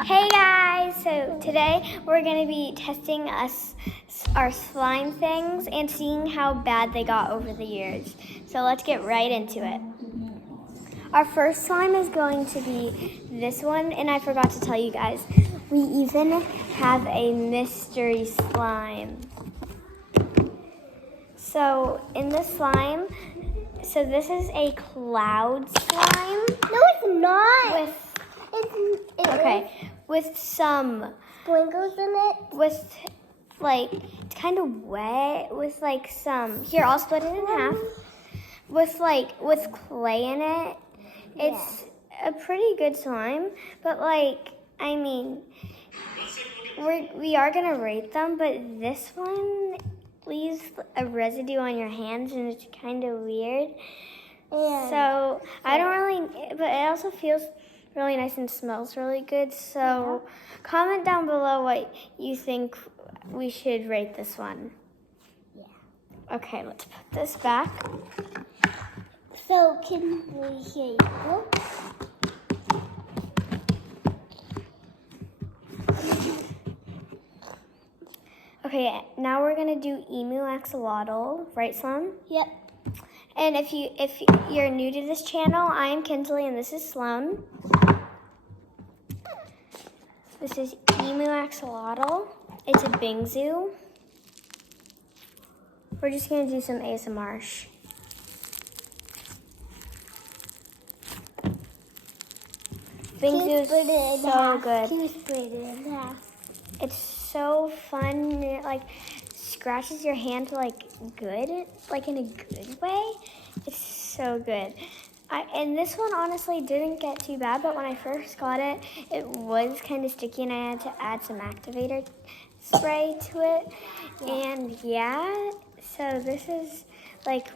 Hey guys, so today we're going to be testing our slime things and seeing how bad they got over the years. So let's get right into it. Our first slime is going to be this one, and I forgot to tell you guys, we even have a mystery slime. So in the slime, so this is a cloud slime. No, it's not. With some Sprinkles in it. with like it's kind of wet with like some here I'll split it in half with clay in it. It's a pretty good slime, but like I mean we are gonna rate them, but this one leaves a residue on your hands and it's kind of weird. So I don't really, but it also feels really nice and smells really good. So comment down below what you think we should rate this one. Yeah. Okay, let's put this back. So can we hear you? Okay, now we're gonna do emu axolotl, right, Sloan? Yep. And if you're new to this channel, I am Kinsley and this is Sloan. This is emu axolotl. It's a Bingsu. We're just gonna do some ASMR. Bingsu is so good. Can you split it in half? It's so fun. It like scratches your hand like good, like in a good way. It's so good. And this one honestly didn't get too bad, but when I first got it, it was kind of sticky and I had to add some activator spray to it. And so this is like,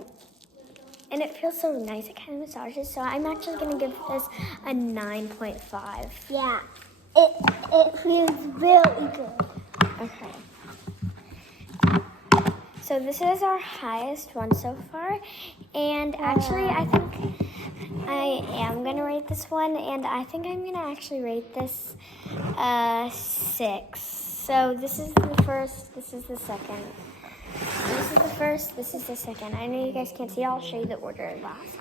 and it feels so nice. It kind of massages. So I'm actually gonna give this a 9.5. Yeah. It feels really good. Okay. So this is our highest one so far. And actually, I think I am going to rate this one. And I think I'm going to actually rate this 6. So this is the first, this is the second. This is the first, this is the second. I know you guys can't see. I'll show you the order last.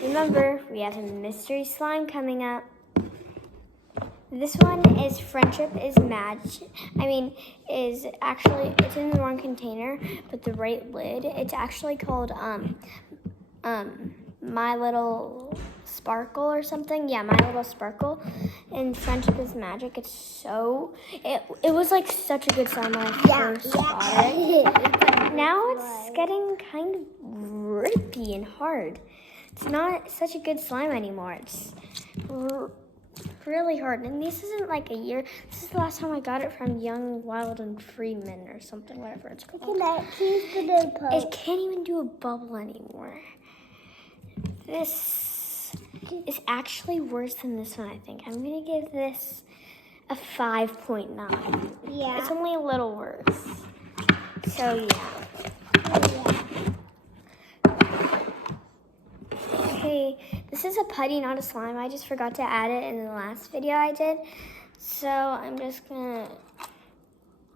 Remember, we have a mystery slime coming up. This one is Friendship is Magic. Is actually, it's in the wrong container, but the right lid. It's actually called My Little Sparkle or something. Yeah, My Little Sparkle. And Friendship is Magic. It's so, it was like such a good slime when I first got it. But now it's getting kind of grippy and hard. It's not such a good slime anymore. It's really hard, and this isn't like a year. This is the last time I got it from Young, Wild, and Freeman or something, whatever it's called. It can't even do a bubble anymore. This is actually worse than this one, I think. I'm gonna give this a 5.9. Yeah. It's only a little worse. So yeah. Okay, this is a putty, not a slime. I just forgot to add it in the last video I did. So I'm just gonna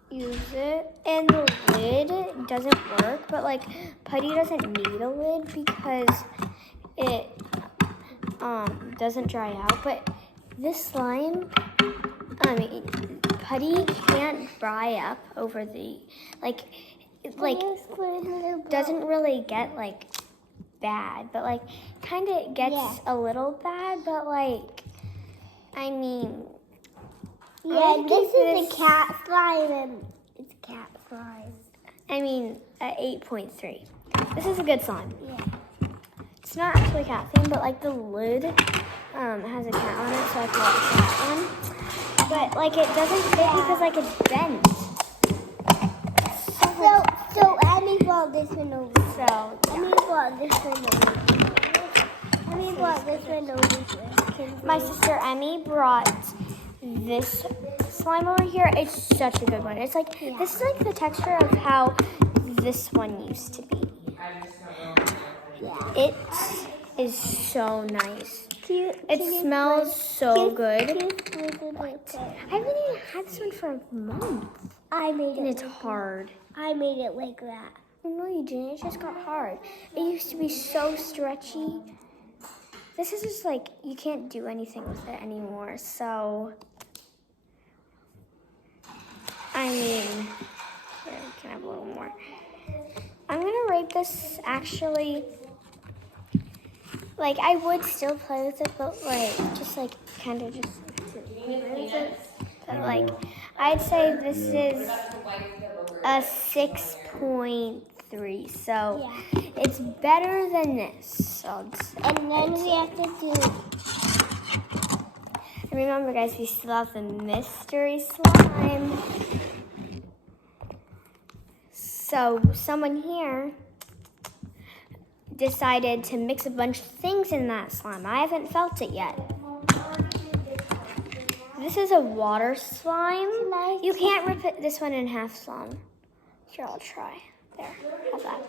use it. And the lid doesn't work, but like putty doesn't need a lid because it doesn't dry out. But this slime, putty can't dry up over the, doesn't really get like bad, but like kind of gets a little bad, but like this is a cat slime and it's cat slime. 8.3. This is a good slime. Yeah. It's not actually a cat thing, but like the lid has a cat on it, so I call it a cat one. But like it doesn't fit because like it's bent. So Emmy brought this one over. Emmy brought this one over. My sister Emmy brought this slime over here. It's such a good one. It's like this is like the texture of how this one used to be. It is so nice. It smells so good. What? I haven't even had this one for a month. I made And it. it's hard. I made it like that. No, you didn't. It just got hard. It used to be so stretchy. This is just like, you can't do anything with it anymore. So, I mean, here, we can have a little more. I'm going to rate this actually, like, I would still play with it, but like, just like, kind of just, but like, I'd say this is a 6.3, so it's better than this. And then we have to do. And remember, guys, we still have the mystery slime. So someone here decided to mix a bunch of things in that slime. I haven't felt it yet. This is a water slime. You can't rip this one in half, Slime. Here, I'll try. There, have that.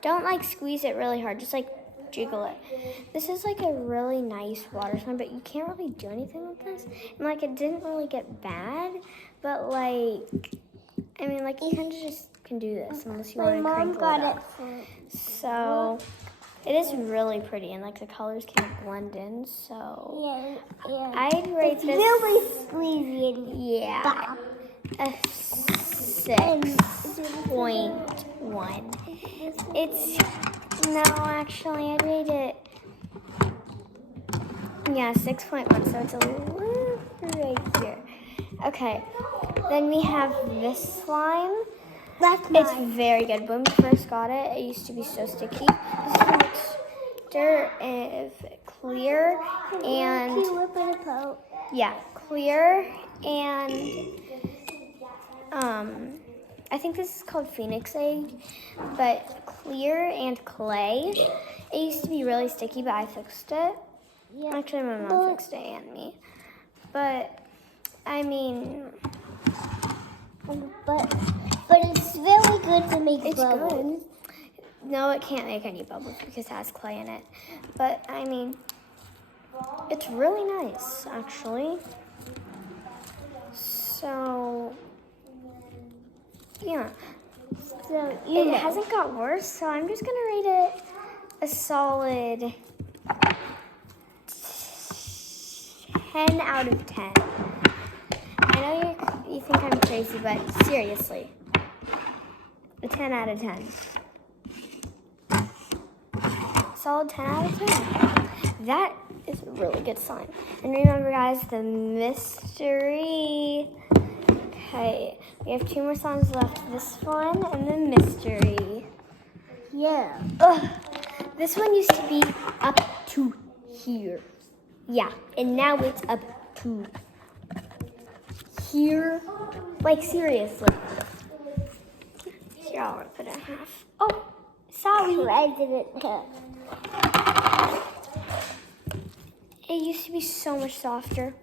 Don't like squeeze it really hard, just like jiggle it. This is like a really nice water slime, but you can't really do anything with this. And like, it didn't really get bad, but like, I mean, like, you kind of just can do this unless you want to crinkle it got up. So it is really pretty, and like the colors can't blend in. So Yeah. I'd rate It's this. really squeezy and Yeah, a 6.1. It's no, actually, I'd rate it. Yeah, 6.1. So it's a little right here. Okay, then we have this slime. That's It's very good. When we first got it, it used to be so sticky. This is a mixture of clear and clear and I think this is called Phoenix Egg, but clear and clay. It used to be really sticky, but I fixed it. Yeah. Actually, my mom fixed it and me. But I mean, But it's really good to make bubbles. good. No, it can't make any bubbles because it has clay in it. But I mean, it's really nice, actually. So, yeah. So it hasn't got worse, so I'm just gonna rate it a solid 10 out of 10. I know you think I'm crazy, but seriously, a 10 out of 10. Solid 10 out of 10. That is a really good sign. And remember, guys, the mystery. Okay, we have 2 more songs left. This one and the mystery. Yeah. Ugh. This one used to be up to here. Yeah, and now it's up to here. Like, seriously. Here, I'll rip it in half. Oh, sorry. I didn't cut. It used to be so much softer.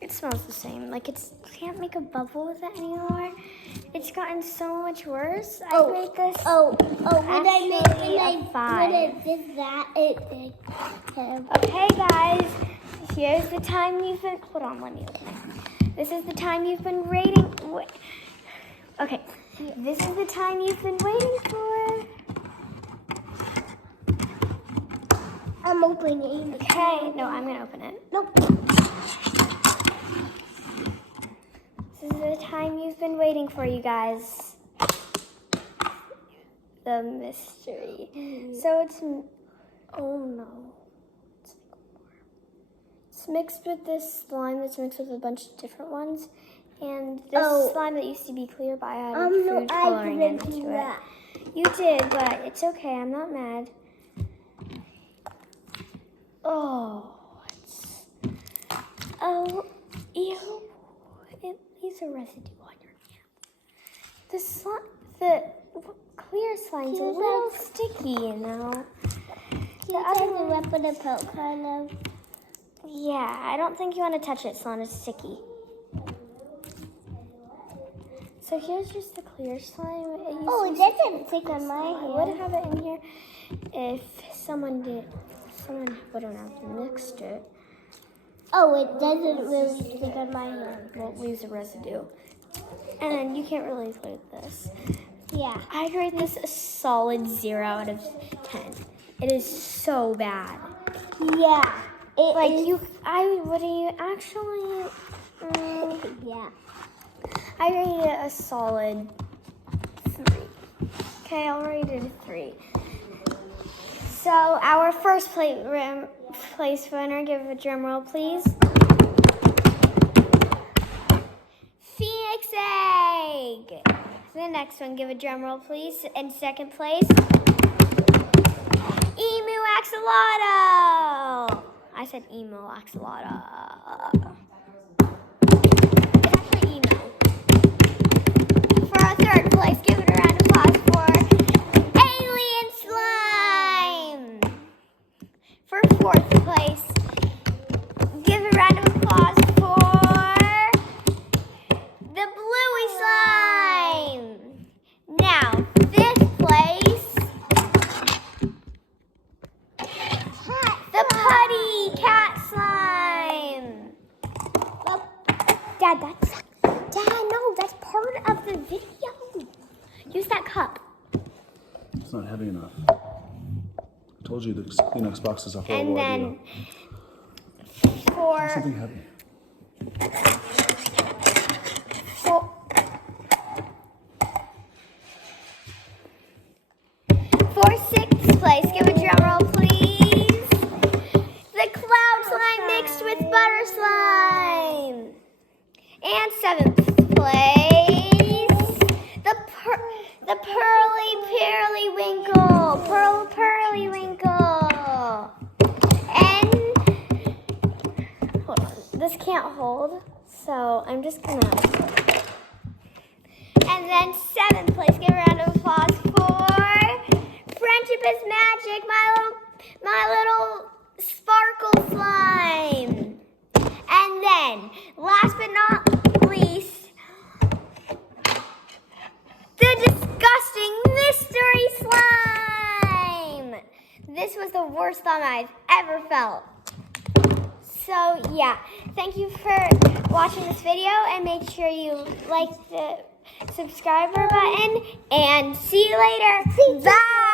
It smells the same. Like, can't make a bubble with it anymore. It's gotten so much worse. I rate this. When I did that, Okay, guys. Here's the time you've been. Hold on, let me open it. This is the time you've been rating. Wait. Okay. This is the time you've been waiting for. I'm opening it. Okay. No, I'm gonna open it. Nope. This is the time you've been waiting for, you guys. The mystery. So it's. Oh no. It's mixed with this slime that's mixed with a bunch of different ones. And this slime that used to be clear, but I added food coloring into it. You did, but it's okay. I'm not mad. Oh, ew. It leaves a residue on your hand. The clear slime's a little sticky, you know. The other one with a poke, kind of. Yeah, I don't think you want to touch it, Sloan. It's sticky. So here's just the clear slime. It doesn't stick on my hand. I would have it in here if someone did. someone wouldn't have mixed it. Oh, it doesn't really stick on my hand. Well, it leaves a residue. And then you can't really play with this. Yeah. I'd rate this a solid 0 out of 10. It is so bad. Yeah. What do you actually, Yeah. I rated it a solid 3. Okay, I'll rate it a 3. So our first place winner, give a drum roll, please. Phoenix Egg. The next one, give a drum roll, please. In second place, Emu Axolotl. I said Emu Axolotl. It's actually Emu. For our third place, give it a round of applause for Alien Slime. For fourth place, give a round of applause for the Bluey Slime. Now, fifth place, the Putty Cat Slime. Dad, no, that's part of the video. Use that cup. It's not heavy enough. I told you the Kleenex box is a horrible And then idea. for Something heavy. sixth place, give a drum roll, please. The Cloud Slime mixed with Butter Slime. And seventh place, the Pearly Winkle. And hold on, this can't hold, so I'm just gonna. And then seventh place, give a round of applause for Friendship is Magic, my little sparkle slime. And then, last but not least, the disgusting mystery slime. This was the worst thumb I've ever felt. So yeah, thank you for watching this video, and make sure you like the subscriber button, and see you later. Bye.